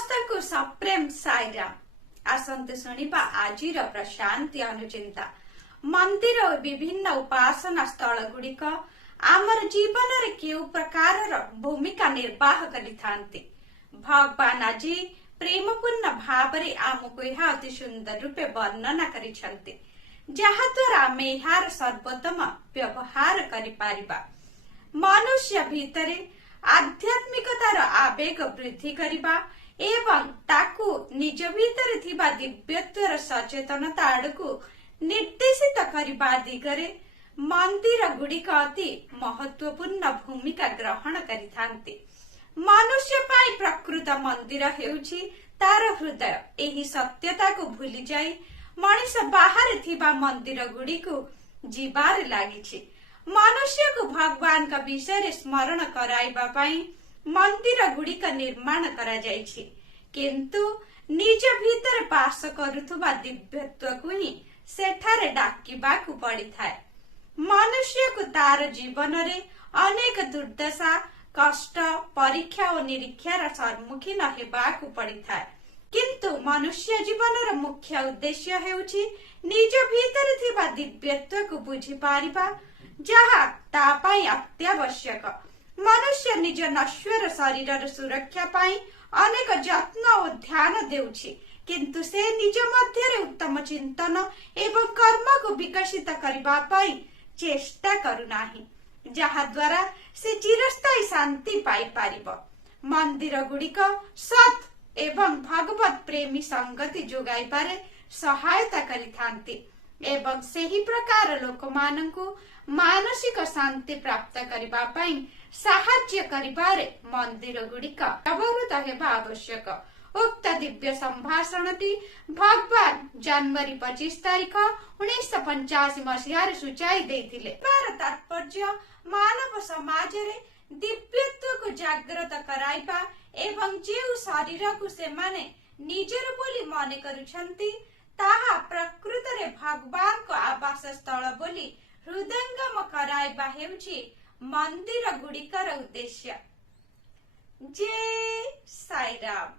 समस्त को सप्रेम साईराम। आसंते शुणिबा आजिर प्रशांति अनुचिंता। मंदिर और विभिन्न उपासना स्थल गुड़िक आमर जीवन रे केउ प्रकार भूमिका निर्वाह करिथांती। भगवान आज प्रेमपूर्ण भाव रे आमको यह अति सुंदर रूपे वर्णना करिछंती, जहा द्वारा आमे यार सर्वोत्तम व्यवहार करि पारिबा। मनुष्य भितरे आध्यात्मिकतार आवेग वृद्धि करिबा एवं ताकू निज भितरे थिबा दिव्यत्वर सचेतनता आड़कू निर्देशित करिबा दिगरे मंदिर गुड़िक अति महत्वपूर्ण भूमिका ग्रहण करिथांती। मनुष्य पाई प्रकृत मंदिर हेउछि तार हृदय। एही सत्यता को भूली जाई मनीष बाहर थिबा मंदिर गुड़िकू जीवार लागिछि। मनुष्य को भगवान का विषय स्मरण कराइबा पाई मंदिर गुड़िक निर्माण करा जाइछि, किंतु निज भीतर वास करुथुबा दिव्यत्व को ही सेठारे डाकिबाकू पड़िथाए। मनुष्य को तार जीवन रे अनेक दुर्दशा, कष्ट, परीक्षा और निरीक्षार सम्मुखीन हेबाकू पड़िथाए, किंतु मनुष्य जीवन मुख्य उद्देश्य हेउछि निज भीतर थिबा दिव्यत्व को बुझी पारिबा, जहा ता पाई अत्यावश्यक। मनुष्य निज नश्वर शरीर सुरक्षा पाई अनेक जत्न और ध्यान देउछि, किंतु से निज मध्य उत्तम चिंतन एवं कर्म को विकसित करबा पाई चेष्टा करुनाही, जहा द्वारा से चिरस्थायी शांति पाई पारिबो। मंदिर गुड़िक सत एवं भगवत प्रेमी संगति जोगाई पारे सहायता करिथांती एवं सेही प्रकार लोक मानकु मानसिक शांति प्राप्त करिबा पाई साहाय्य करिबारे मंदिर गुड़िक अवरुद्ध हेबा आवश्यक। उक्त दिव्य संभाषणटी भगवान जनवरी 25 तारीख 1985 मसीहारे सूचाई देथिले। तार तात्पर्य मानव समाज रे दिव्यत्व को जागृत कराइबा एवं जेउ शरीर को से माने निजर बोली माने करुछंती ताहा प्रकृत रे भगवान को आवास स्थल बोली हृदयंगम कराइबा हेउछि मंदिर गुड़िकर उद्देश्य। जय साईराम।